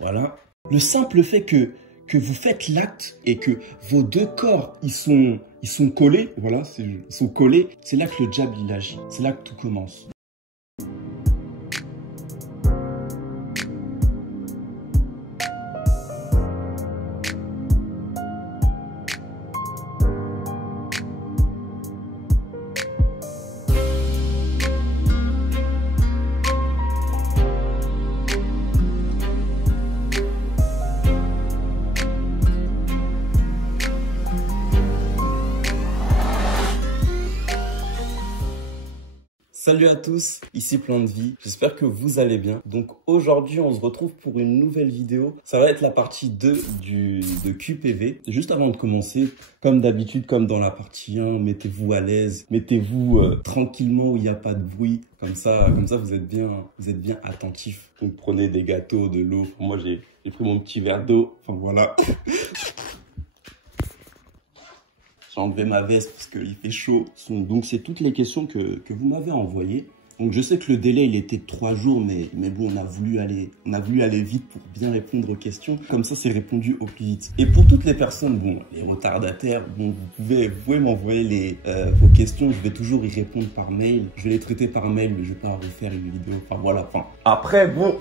Voilà. Le simple fait que vous faites l'acte et que vos deux corps, ils sont collés, voilà, ils sont collés, c'est là que le diable, il agit. C'est là que tout commence. Salut à tous, ici Plan de Vie, j'espère que vous allez bien. Donc aujourd'hui on se retrouve pour une nouvelle vidéo. Ça va être la partie 2 de QPV. Juste avant de commencer, comme d'habitude, comme dans la partie 1, mettez-vous à l'aise, mettez-vous tranquillement où il n'y a pas de bruit. Comme ça vous êtes bien attentifs. Donc prenez des gâteaux, de l'eau. Moi j'ai pris mon petit verre d'eau, enfin voilà. J'ai enlevé ma veste parce qu'il fait chaud. Donc, c'est toutes les questions que vous m'avez envoyées. Donc, je sais que le délai, il était de 3 jours, mais bon, on a voulu aller vite pour bien répondre aux questions. Comme ça, c'est répondu au plus vite. Et pour toutes les personnes, bon, les retardataires, bon, vous pouvez m'envoyer vos questions. Je vais toujours y répondre par mail. Je vais les traiter par mail, mais je vais pas refaire une vidéo. Enfin, voilà. Enfin, après, bon...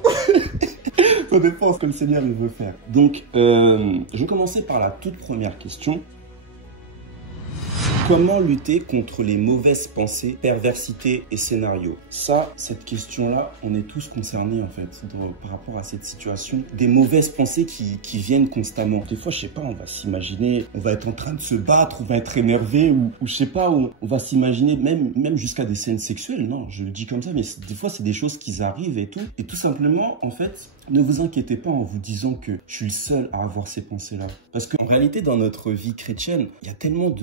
ça dépend ce que le Seigneur il veut faire. Donc, je vais commencer par la toute première question. Comment lutter contre les mauvaises pensées, perversités et scénarios? Ça, cette question-là, on est tous concernés en fait par rapport à cette situation. Des mauvaises pensées qui viennent constamment. Des fois, je sais pas, on va s'imaginer, on va être en train de se battre, on va être énervé ou je sais pas, on va s'imaginer même jusqu'à des scènes sexuelles. Non, je le dis comme ça, mais des fois, c'est des choses qui arrivent et tout. Et tout simplement, en fait, ne vous inquiétez pas en vous disant que je suis le seul à avoir ces pensées-là. Parce qu'en réalité, dans notre vie chrétienne, il y a tellement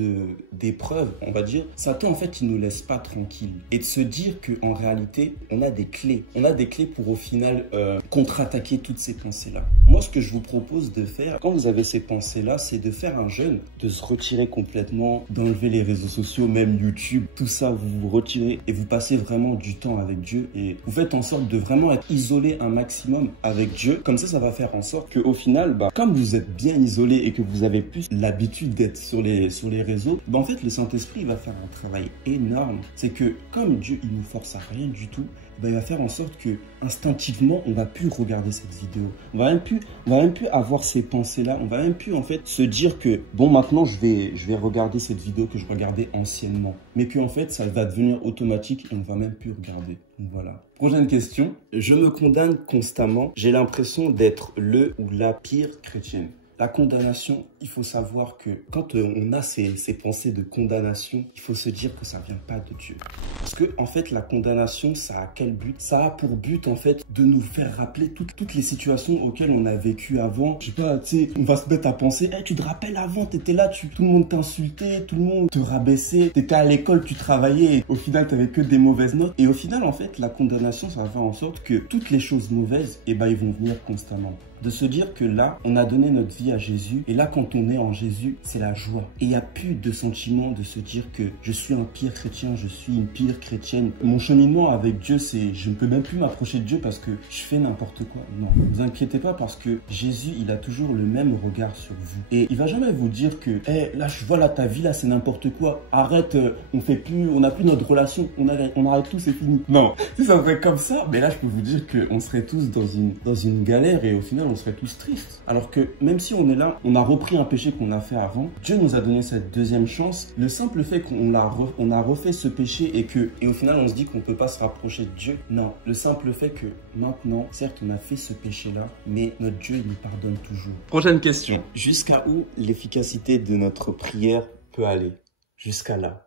d'épreuves, on va dire. Satan, en fait, il nous laisse pas tranquilles. Et de se dire qu'en réalité, on a des clés. On a des clés pour, au final, contre-attaquer toutes ces pensées-là. Moi, ce que je vous propose de faire, quand vous avez ces pensées-là, c'est de faire un jeûne, de se retirer complètement, d'enlever les réseaux sociaux, même YouTube, tout ça, vous vous retirez et vous passez vraiment du temps avec Dieu. Et vous faites en sorte de vraiment être isolé un maximum avec Dieu. Comme ça va faire en sorte qu'au final, comme vous êtes bien isolé et que vous avez plus l'habitude d'être sur les réseaux, en fait, le Saint-Esprit va faire un travail énorme. C'est que comme Dieu, il nous force à rien du tout, il va faire en sorte que instinctivement, on va plus regarder cette vidéo. On va même plus avoir ces pensées-là. On va même plus en fait se dire que bon, maintenant je vais regarder cette vidéo que je regardais anciennement, mais que en fait ça va devenir automatique et on va même plus regarder. Donc voilà. Prochaine question. Je me condamne constamment. J'ai l'impression d'être le ou la pire chrétienne. La condamnation, il faut savoir que quand on a ces pensées de condamnation, il faut se dire que ça vient pas de Dieu. Parce que, en fait, la condamnation, ça a quel but? Ça a pour but, en fait, de nous faire rappeler toutes les situations auxquelles on a vécu avant. Je sais pas, tu sais, on va se mettre à penser, hey, tu te rappelles avant, t'étais là, tout le monde t'insultait, tout le monde te rabaissait, t'étais à l'école, tu travaillais, et au final, t'avais que des mauvaises notes. Et au final, en fait, la condamnation, ça va faire en sorte que toutes les choses mauvaises, ils vont venir constamment. De se dire que là, on a donné notre vie à Jésus. Et là, quand on est en Jésus, c'est la joie. Et il n'y a plus de sentiment de se dire que je suis un pire chrétien, je suis une pire chrétienne. Mon cheminement avec Dieu, c'est je ne peux même plus m'approcher de Dieu parce que je fais n'importe quoi. Non, ne vous inquiétez pas parce que Jésus, il a toujours le même regard sur vous. Et il va jamais vous dire que, hey, là, je vois là, ta vie, là, c'est n'importe quoi. Arrête, on n'a plus notre relation. On arrête tout, c'est fini. Non, si ça serait comme ça, mais là, je peux vous dire qu'on serait tous dans une galère et au final, on serait tous tristes. Alors que même si on est là, on a repris un péché qu'on a fait avant, Dieu nous a donné cette deuxième chance. Le simple fait qu'on a refait ce péché et au final on se dit qu'on ne peut pas se rapprocher de Dieu, non. Le simple fait que maintenant, certes on a fait ce péché-là, mais notre Dieu il nous pardonne toujours. Prochaine question. Jusqu'à où l'efficacité de notre prière peut aller? Jusqu'à là.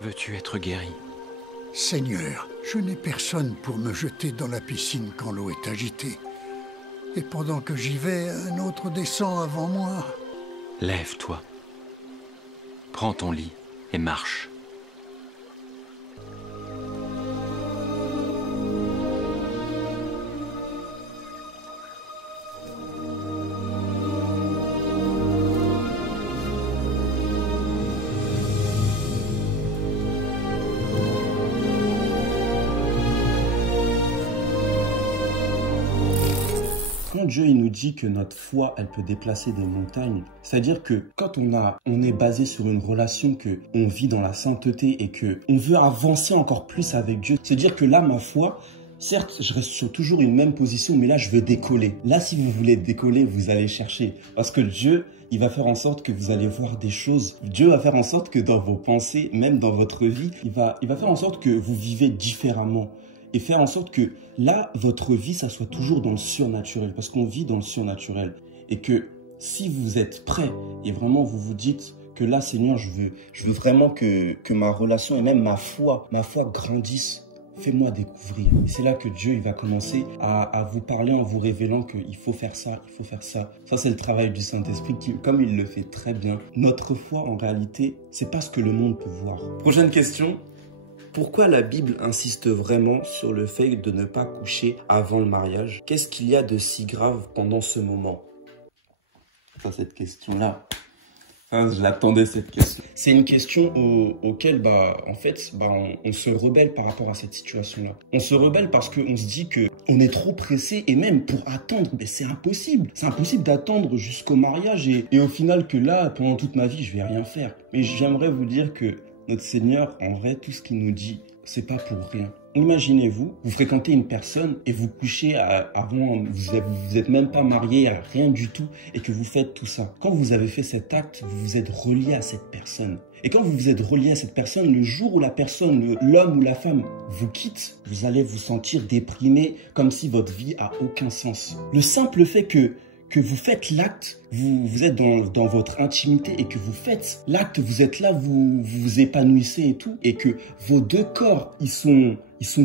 Veux-tu être guéri? Seigneur, je n'ai personne pour me jeter dans la piscine quand l'eau est agitée. Et pendant que j'y vais, un autre descend avant moi. Lève-toi. Prends ton lit et marche. Dieu il nous dit que notre foi, elle peut déplacer des montagnes, c'est-à-dire que quand on est basé sur une relation, que on vit dans la sainteté et que on veut avancer encore plus avec Dieu, se dire que là, ma foi, certes, je reste sur toujours une même position, mais là, je veux décoller. Là, si vous voulez décoller, vous allez chercher. Parce que Dieu, il va faire en sorte que vous allez voir des choses. Dieu va faire en sorte que dans vos pensées, même dans votre vie, il va faire en sorte que vous vivez différemment. Et faire en sorte que là, votre vie, ça soit toujours dans le surnaturel. Parce qu'on vit dans le surnaturel. Et que si vous êtes prêt et vraiment vous vous dites que là, Seigneur, je veux vraiment que ma relation et même ma foi grandissent. Fais-moi découvrir. Et c'est là que Dieu il va commencer à vous parler en vous révélant qu'il faut faire ça, il faut faire ça. Ça, c'est le travail du Saint-Esprit qui, comme il le fait très bien. Notre foi, en réalité, c'est pas ce que le monde peut voir. Prochaine question. Pourquoi la Bible insiste vraiment sur le fait de ne pas coucher avant le mariage? Qu'est-ce qu'il y a de si grave pendant ce moment? Ça, cette question-là. Je l'attendais, cette question. C'est une question auquel, on se rebelle par rapport à cette situation-là. On se rebelle parce qu'on se dit qu'on est trop pressé et même pour attendre, c'est impossible. C'est impossible d'attendre jusqu'au mariage et au final que là, pendant toute ma vie, je vais rien faire. Mais j'aimerais vous dire que notre Seigneur, en vrai, tout ce qu'il nous dit, c'est pas pour rien. Imaginez-vous, vous fréquentez une personne et vous couchez avant, vous êtes même pas marié à rien du tout et que vous faites tout ça. Quand vous avez fait cet acte, vous vous êtes relié à cette personne. Et quand vous vous êtes relié à cette personne, le jour où la personne, l'homme ou la femme vous quitte, vous allez vous sentir déprimé comme si votre vie a aucun sens. Le simple fait que vous faites l'acte, vous êtes dans votre intimité et que vous faites l'acte, vous êtes là, vous vous épanouissez et tout, et que vos deux corps, ils sont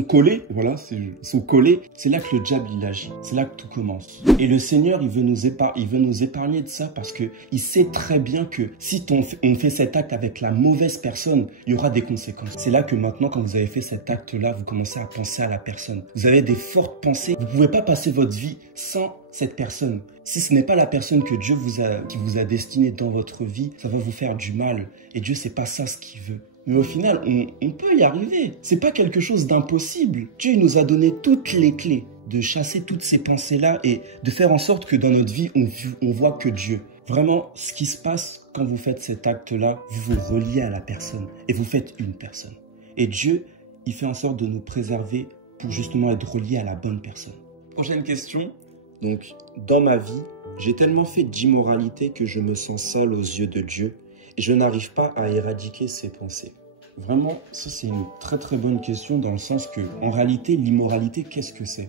collés, voilà, ils sont collés, c'est là que le diable, il agit. C'est là que tout commence. Et le Seigneur, il veut nous épargner de ça parce que il sait très bien que si on fait cet acte avec la mauvaise personne, il y aura des conséquences. C'est là que maintenant, quand vous avez fait cet acte-là, vous commencez à penser à la personne. Vous avez des fortes pensées. Vous ne pouvez pas passer votre vie sans cette personne. Si ce n'est pas la personne que Dieu qui vous a destinée dans votre vie, ça va vous faire du mal. Et Dieu, c'est pas ça ce qu'il veut. Mais au final, on peut y arriver. C'est pas quelque chose d'impossible. Dieu il nous a donné toutes les clés de chasser toutes ces pensées-là et de faire en sorte que dans notre vie, on voit que Dieu. Vraiment, ce qui se passe quand vous faites cet acte-là, vous vous reliez à la personne et vous faites une personne. Et Dieu, il fait en sorte de nous préserver pour justement être reliés à la bonne personne. Prochaine question. Donc, dans ma vie, j'ai tellement fait d'immoralité que je me sens seul aux yeux de Dieu et je n'arrive pas à éradiquer ces pensées. Vraiment, ça c'est une très très bonne question dans le sens que, en réalité, l'immoralité, qu'est-ce que c'est?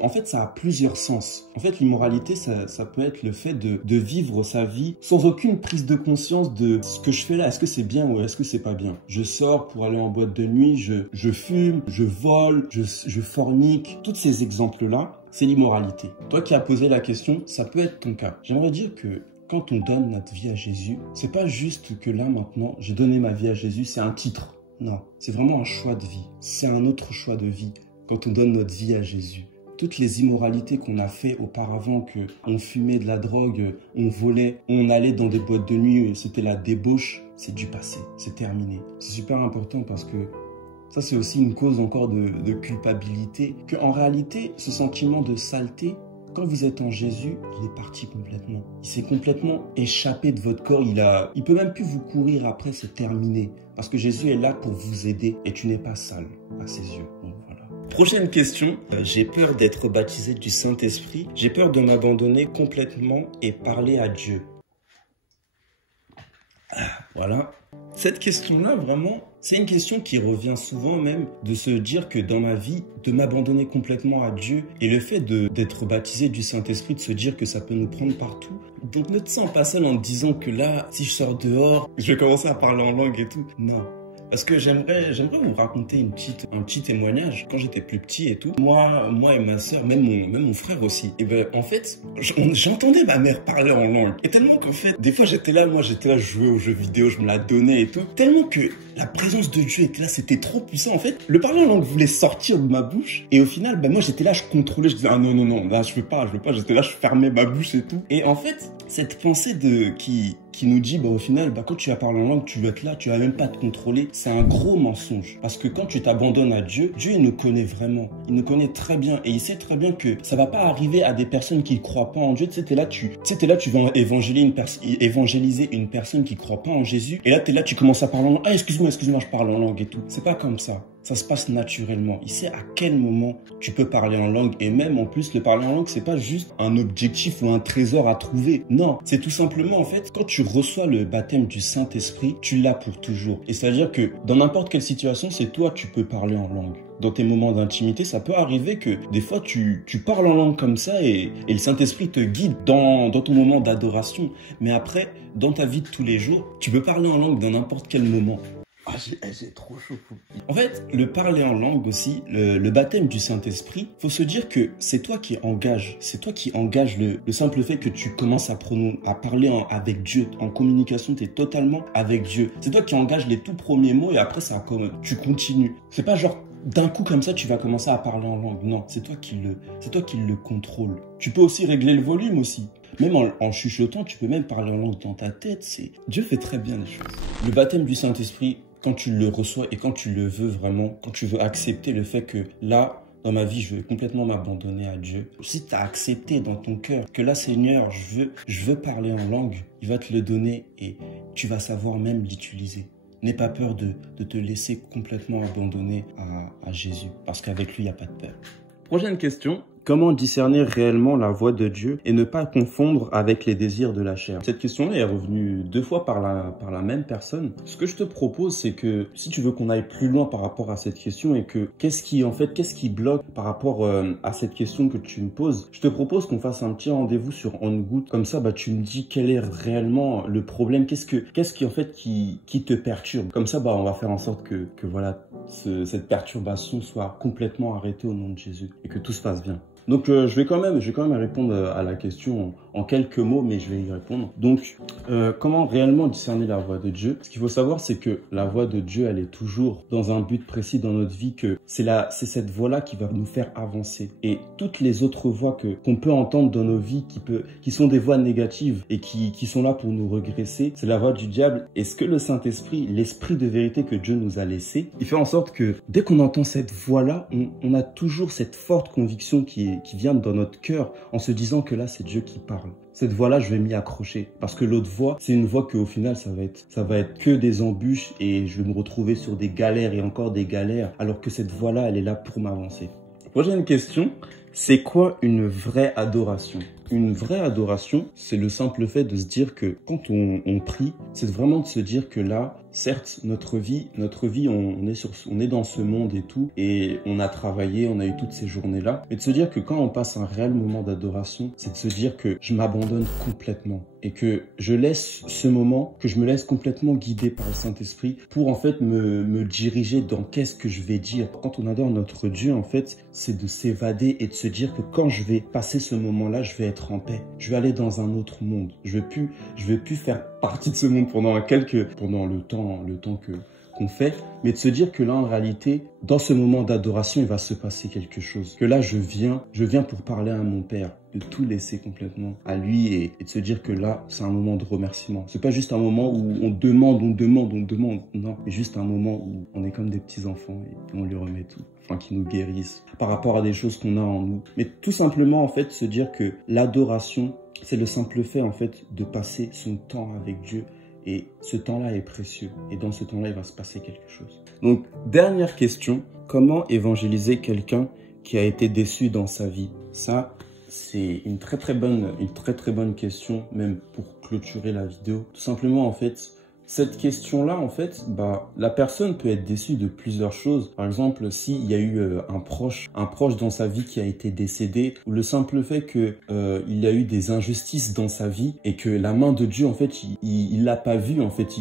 En fait, ça a plusieurs sens. En fait, l'immoralité, ça peut être le fait de vivre sa vie sans aucune prise de conscience de ce que je fais là. Est-ce que c'est bien ou est-ce que c'est pas bien? Je sors pour aller en boîte de nuit, je fume, je vole, je fornique. Tous ces exemples-là, c'est l'immoralité. Toi qui as posé la question, ça peut être ton cas. J'aimerais dire que quand on donne notre vie à Jésus, c'est pas juste que là maintenant, j'ai donné ma vie à Jésus, c'est un titre. Non, c'est vraiment un choix de vie. C'est un autre choix de vie quand on donne notre vie à Jésus. Toutes les immoralités qu'on a fait auparavant, qu'on fumait de la drogue, on volait, on allait dans des boîtes de nuit, c'était la débauche, c'est du passé, c'est terminé. C'est super important parce que ça c'est aussi une cause encore de culpabilité, qu'en réalité, ce sentiment de saleté, quand vous êtes en Jésus, il est parti complètement. Il s'est complètement échappé de votre corps. Il peut même plus vous courir après, c'est terminé. Parce que Jésus est là pour vous aider et tu n'es pas sale à ses yeux. Donc voilà. Prochaine question. J'ai peur d'être baptisé du Saint-Esprit. J'ai peur de m'abandonner complètement et parler à Dieu. Voilà. Cette question-là, vraiment, c'est une question qui revient souvent même, de se dire que dans ma vie, de m'abandonner complètement à Dieu et le fait d'être baptisé du Saint-Esprit, de se dire que ça peut nous prendre partout. Donc ne te sens pas seul en te disant que là, si je sors dehors, je vais commencer à parler en langue et tout. Non. Parce que j'aimerais vous raconter un petit témoignage. Quand j'étais plus petit et tout, moi et ma sœur, même mon frère aussi, et ben en fait, j'entendais ma mère parler en langue. Et tellement qu'en fait, des fois j'étais là, je jouais aux jeux vidéo, je me la donnais et tout. Tellement que la présence de Dieu était là, c'était trop puissant. En fait, le parler en langue voulait sortir de ma bouche. Et au final, ben moi j'étais là, je contrôlais, je disais ah non, là je veux pas, j'étais là, je fermais ma bouche et tout. Et en fait, cette pensée qui qui nous dit, au final, quand tu vas parler en langue, tu vas être là, tu vas même pas te contrôler. C'est un gros mensonge. Parce que quand tu t'abandonnes à Dieu, Dieu, il nous connaît vraiment. Il nous connaît très bien. Et il sait très bien que ça va pas arriver à des personnes qui croient pas en Dieu. Tu sais, t'es là, tu vas évangéliser une personne qui croit pas en Jésus. Et là, t'es là, tu commences à parler en langue. Ah, excuse-moi, je parle en langue et tout. C'est pas comme ça. Ça se passe naturellement. Il sait à quel moment tu peux parler en langue. Et même, en plus, le parler en langue, c'est pas juste un objectif ou un trésor à trouver. Non, c'est tout simplement, en fait, quand tu reçois le baptême du Saint-Esprit, tu l'as pour toujours. Et c'est-à-dire que dans n'importe quelle situation, c'est toi, tu peux parler en langue. Dans tes moments d'intimité, ça peut arriver que des fois, tu parles en langue comme ça et le Saint-Esprit te guide dans ton moment d'adoration. Mais après, dans ta vie de tous les jours, tu peux parler en langue dans n'importe quel moment. Ah, j'ai trop chaud. En fait, le parler en langue aussi, le baptême du Saint-Esprit, faut se dire que c'est toi qui engages le simple fait que tu commences à parler avec Dieu, en communication, tu es totalement avec Dieu. C'est toi qui engages les tout premiers mots et après tu continues. C'est pas genre d'un coup comme ça tu vas commencer à parler en langue. Non, c'est toi qui le contrôle. Tu peux aussi régler le volume aussi. Même en chuchotant, tu peux même parler en langue dans ta tête. Dieu fait très bien les choses. Le baptême du Saint-Esprit, quand tu le reçois et quand tu le veux vraiment, quand tu veux accepter le fait que là, dans ma vie, je veux complètement m'abandonner à Dieu. Si tu as accepté dans ton cœur que là, Seigneur, je veux parler en langue, il va te le donner et tu vas savoir même l'utiliser. N'aie pas peur de te laisser complètement abandonner à Jésus, parce qu'avec lui, il n'y a pas de peur. Prochaine question. Comment discerner réellement la voix de Dieu et ne pas confondre avec les désirs de la chair? Cette question-là est revenue 2 fois par la même personne. Ce que je te propose, c'est que si tu veux qu'on aille plus loin par rapport à cette question et que qu'est-ce qui bloque par rapport à cette question que tu me poses, je te propose qu'on fasse un petit rendez-vous sur On Good. Comme ça, tu me dis quel est réellement le problème, qu'est-ce qui en fait qui te perturbe. Comme ça, on va faire en sorte que voilà, cette perturbation soit complètement arrêtée au nom de Jésus et que tout se passe bien. Donc je vais quand même répondre à la question en quelques mots, mais je vais y répondre. Donc comment réellement discerner la voix de Dieu? Ce qu'il faut savoir, c'est que la voix de Dieu, elle est toujours dans un but précis dans notre vie, que c'est cette voix-là qui va nous faire avancer. Et toutes les autres voix qu'on peut entendre dans nos vies, qui sont des voix négatives et qui sont là pour nous regresser, c'est la voix du diable. Et ce que le Saint-Esprit, l'Esprit de vérité que Dieu nous a laissé, il fait en sorte que dès qu'on entend cette voix-là, on a toujours cette forte conviction qui vient dans notre cœur en se disant que là, c'est Dieu qui parle. Cette voix-là, je vais m'y accrocher. Parce que l'autre voix, c'est une voix qu'au final, ça va être que des embûches et je vais me retrouver sur des galères et encore des galères, alors que cette voix-là, elle est là pour m'avancer. Prochaine question, c'est quoi une vraie adoration? Une vraie adoration, c'est le simple fait de se dire que quand on prie, c'est vraiment de se dire que là, certes, notre vie, on est dans ce monde et tout, et on a travaillé, on a eu toutes ces journées-là, et de se dire que quand on passe un réel moment d'adoration, c'est de se dire que je m'abandonne complètement et que je laisse ce moment, que je me laisse complètement guider par le Saint-Esprit pour en fait me diriger dans qu'est-ce que je vais dire. Quand on adore notre Dieu, en fait, c'est de s'évader et de se dire que quand je vais passer ce moment-là, je vais être en paix. Je vais aller dans un autre monde. Je vais plus faire partie de ce monde pendant le temps qu'on fait, mais de se dire que là, en réalité, dans ce moment d'adoration, il va se passer quelque chose. Que là, je viens pour parler à mon Père, de tout laisser complètement à lui et de se dire que là, c'est un moment de remerciement. C'est pas juste un moment où on demande. Non, mais juste un moment où on est comme des petits enfants et on lui remet tout. Enfin, qui nous guérissent par rapport à des choses qu'on a en nous. Mais tout simplement, en fait, se dire que l'adoration, c'est le simple fait, en fait, de passer son temps avec Dieu. Et ce temps-là est précieux. Et dans ce temps-là, il va se passer quelque chose. Donc, dernière question. Comment évangéliser quelqu'un qui a été déçu dans sa vie? Ça, c'est une très très bonne question, même pour clôturer la vidéo. Tout simplement, en fait, cette question-là, en fait, la personne peut être déçue de plusieurs choses. Par exemple, s'il y a eu un proche dans sa vie qui a été décédé, ou le simple fait que il y a eu des injustices dans sa vie et que la main de Dieu, en fait, il l'a pas vu, en fait,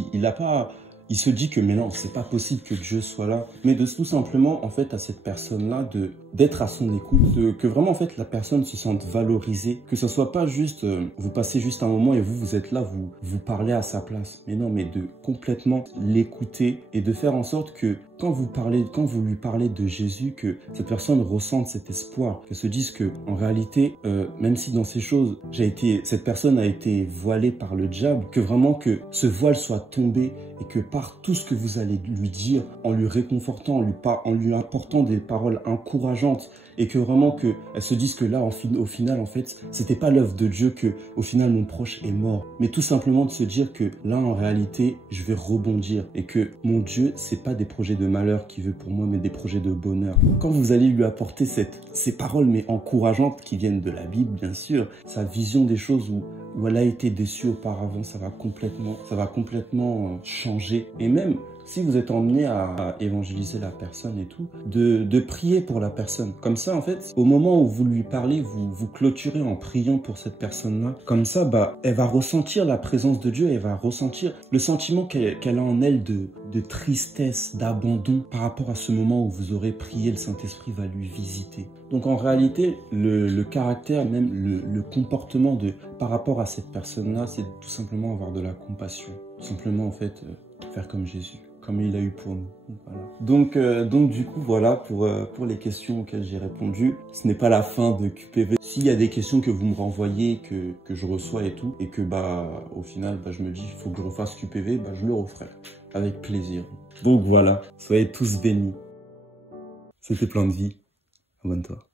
il se dit que mais non, c'est pas possible que Dieu soit là, mais de tout simplement en fait à cette personne-là d'être à son écoute, que vraiment en fait la personne se sente valorisée, que ce soit pas juste vous passez juste un moment et vous êtes là, vous parlez à sa place, mais non, mais de complètement l'écouter et de faire en sorte que quand vous lui parlez de Jésus, que cette personne ressente cet espoir, qu'elle se dise que en réalité, même si dans ces choses, cette personne a été voilée par le diable, que vraiment que ce voile soit tombé et que par tout ce que vous allez lui dire, en lui réconfortant, en lui apportant des paroles encourageantes, et que vraiment que elle se dise que là, au final, en fait, c'était pas l'œuvre de Dieu que, au final, mon proche est mort, mais tout simplement de se dire que là, en réalité, je vais rebondir et que mon Dieu, c'est pas des projets de malheur qu'il veut pour moi, mais des projets de bonheur. Quand vous allez lui apporter ces paroles, mais encourageantes, qui viennent de la Bible, bien sûr, sa vision des choses où elle a été déçue auparavant, ça va complètement changer. Et même, si vous êtes emmené à évangéliser la personne et tout, de prier pour la personne. Comme ça, en fait, au moment où vous lui parlez, vous clôturez en priant pour cette personne-là. Comme ça, elle va ressentir la présence de Dieu, elle va ressentir le sentiment qu'elle a en elle de tristesse, d'abandon par rapport à ce moment où vous aurez prié, le Saint-Esprit va lui visiter. Donc en réalité, le caractère, même le comportement par rapport à cette personne-là, c'est tout simplement avoir de la compassion. Tout simplement, en fait, faire comme Jésus, comme il a eu pour nous. Voilà. Donc du coup, voilà pour les questions auxquelles j'ai répondu. Ce n'est pas la fin de QPV. S'il y a des questions que vous me renvoyez, que je reçois et tout, et que au final, je me dis, il faut que je refasse QPV, je le referai. Avec plaisir. Donc voilà, soyez tous bénis. C'était Plan de Vie. Abonne-toi.